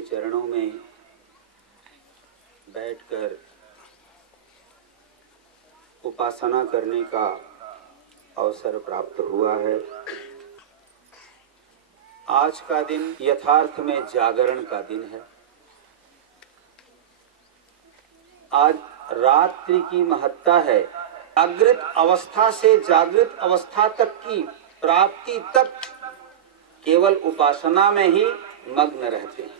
के चरणों में बैठकर उपासना करने का अवसर प्राप्त हुआ है। आज का दिन यथार्थ में जागरण का दिन है। आज रात्रि की महत्ता है। जागृत अवस्था से जागृत अवस्था तक की प्राप्ति तक केवल उपासना में ही मग्न रहते हैं।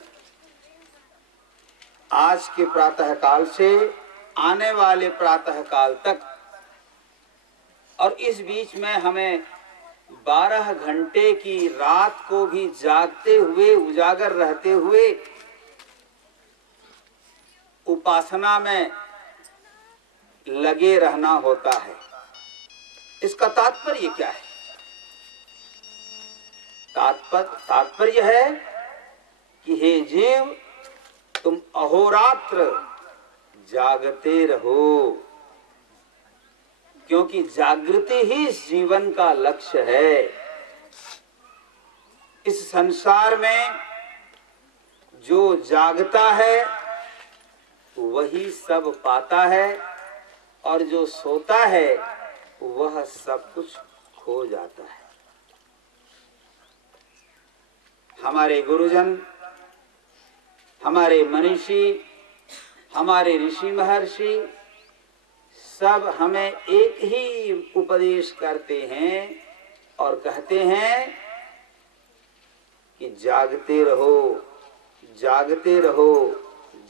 आज के प्रातः काल से आने वाले प्रातः काल तक और इस बीच में हमें 12 घंटे की रात को भी जागते हुए उजागर रहते हुए उपासना में लगे रहना होता है। इसका तात्पर्य क्या है? तात्पर्य है कि हे जीव, तुम अहोरात्र जागते रहो, क्योंकि जागृति ही इस जीवन का लक्ष्य है। इस संसार में जो जागता है वही सब पाता है, और जो सोता है वह सब कुछ खो जाता है। हमारे गुरुजन, हमारे मनीषी, हमारे ऋषि महर्षि सब हमें एक ही उपदेश करते हैं और कहते हैं कि जागते रहो, जागते रहो,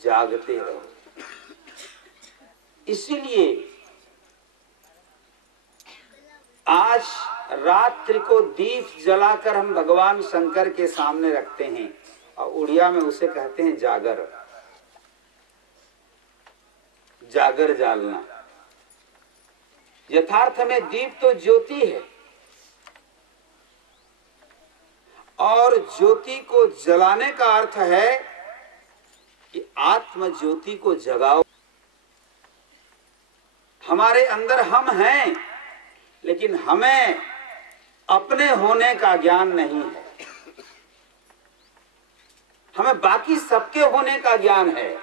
जागते रहो। इसीलिए आज रात्रि को दीप जलाकर हम भगवान शंकर के सामने रखते हैं, और उड़िया में उसे कहते हैं जागर। जागर जालना। यथार्थ में दीप तो ज्योति है, और ज्योति को जलाने का अर्थ है कि आत्म ज्योति को जगाओ। हमारे अंदर हम हैं, लेकिन हमें अपने होने का ज्ञान नहीं है। हमें बाकी सबके होने का ज्ञान है।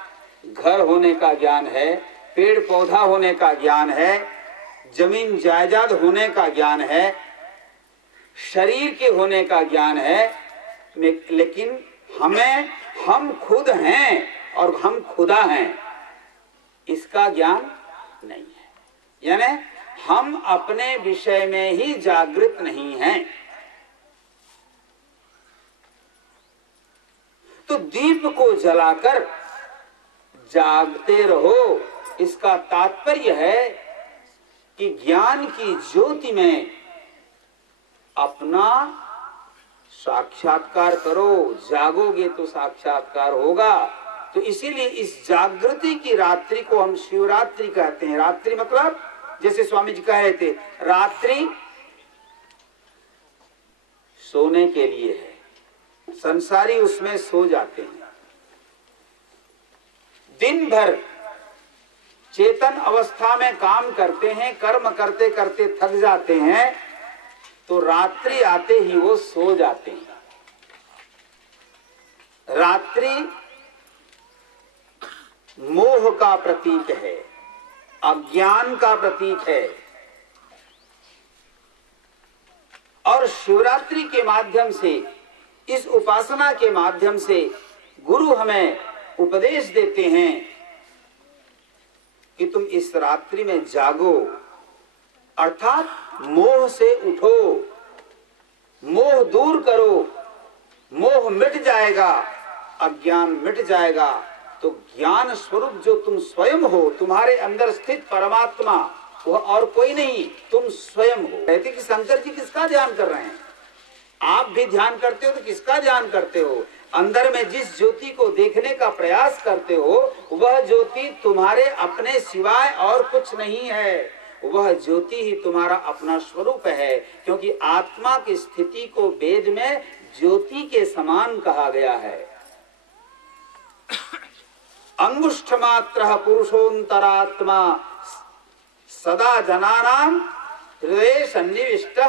घर होने का ज्ञान है, पेड़ पौधा होने का ज्ञान है, जमीन जायदाद होने का ज्ञान है, शरीर के होने का ज्ञान है, लेकिन हमें हम खुद हैं और हम खुदा हैं, इसका ज्ञान नहीं है। यानी हम अपने विषय में ही जागृत नहीं हैं। तो दीप को जलाकर जागते रहो, इसका तात्पर्य है कि ज्ञान की ज्योति में अपना साक्षात्कार करो। जागोगे तो साक्षात्कार होगा। तो इसीलिए इस जागृति की रात्रि को हम शिवरात्रि कहते हैं। रात्रि मतलब जैसे स्वामी जी कह रहे थे, रात्रि सोने के लिए है। संसारी उसमें सो जाते हैं। दिन भर चेतन अवस्था में काम करते हैं, कर्म करते करते थक जाते हैं, तो रात्रि आते ही वो सो जाते हैं। रात्रि मोह का प्रतीक है, अज्ञान का प्रतीक है। और शिवरात्रि के माध्यम से, इस उपासना के माध्यम से गुरु हमें उपदेश देते हैं कि तुम इस रात्रि में जागो, अर्थात मोह से उठो, मोह दूर करो। मोह मिट जाएगा, अज्ञान मिट जाएगा, तो ज्ञान स्वरूप जो तुम स्वयं हो, तुम्हारे अंदर स्थित परमात्मा, वह और कोई नहीं, तुम स्वयं हो। कहते कि शंकर जी किसका ध्यान कर रहे हैं? आप भी ध्यान करते हो तो किसका ध्यान करते हो? अंदर में जिस ज्योति को देखने का प्रयास करते हो, वह ज्योति तुम्हारे अपने सिवाय और कुछ नहीं है। वह ज्योति ही तुम्हारा अपना स्वरूप है, क्योंकि आत्मा की स्थिति को वेद में ज्योति के समान कहा गया है। अंगुष्ठ मात्र पुरुषोंतरात्मा सदा जनानां हृदय सन्निविष्ट।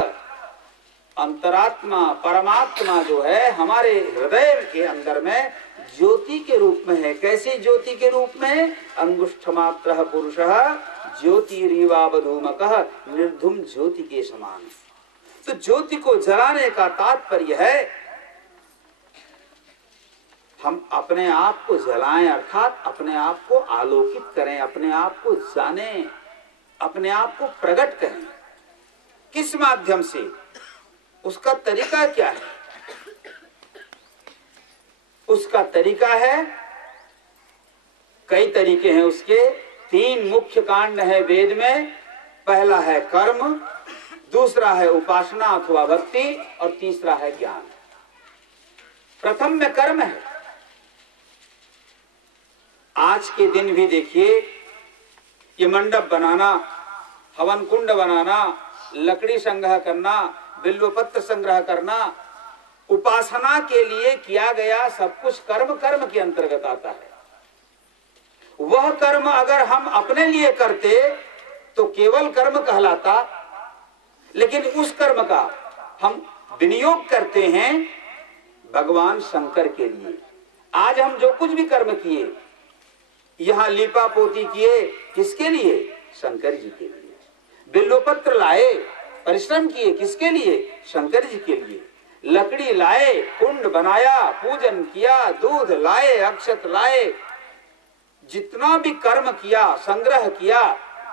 अंतरात्मा परमात्मा जो है हमारे हृदय के अंदर में ज्योति के रूप में है। कैसे ज्योति के रूप में? अंगुष्ठमात्रः पुरुषः ज्योतिरीवावधूमकः निर्धूम ज्योति के समान। तो ज्योति को जलाने का तात्पर्य है हम अपने आप को जलाएं, अर्थात अपने आप को आलोकित करें, अपने आप को जानें, अपने आप को प्रकट करें। किस माध्यम से? उसका तरीका क्या है? उसका तरीका है, कई तरीके हैं उसके। 3 मुख्य कांड है वेद में। पहला है कर्म, दूसरा है उपासना अथवा भक्ति, और तीसरा है ज्ञान। प्रथम में कर्म है। आज के दिन भी देखिए, ये मंडप बनाना, हवन कुंड बनाना, लकड़ी संग्रह करना, बिल्वपत्र संग्रह करना, उपासना के लिए किया गया सब कुछ कर्म कर्म के अंतर्गत आता है। वह कर्म अगर हम अपने लिए करते तो केवल कर्म कहलाता, लेकिन उस कर्म का हम विनियोग करते हैं भगवान शंकर के लिए। आज हम जो कुछ भी कर्म किए, यहां लीपा पोती किए, किसके लिए? शंकर जी के लिए। बिल्वपत्र लाए, परिश्रम किए, किसके लिए? शंकर जी के लिए। लकड़ी लाए, कुंड बनाया, पूजन किया, दूध लाए, अक्षत लाए, जितना भी कर्म किया, संग्रह किया,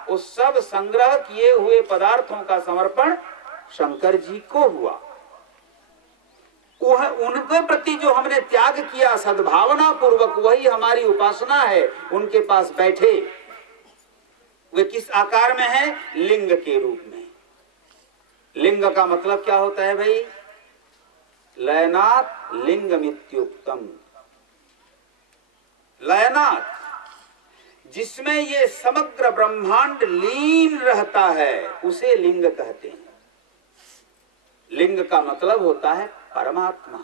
उस सब संग्रह किए हुए पदार्थों का समर्पण शंकर जी को हुआ। उनके प्रति जो हमने त्याग किया सद्भावना पूर्वक, वही हमारी उपासना है। उनके पास बैठे, वे किस आकार में है? लिंग के रूप में। लिंग का मतलब क्या होता है भाई? लयनात् लिंगमित्युक्तम। लयनात्, जिसमें ये समग्र ब्रह्मांड लीन रहता है, उसे लिंग कहते हैं। लिंग का मतलब होता है परमात्मा।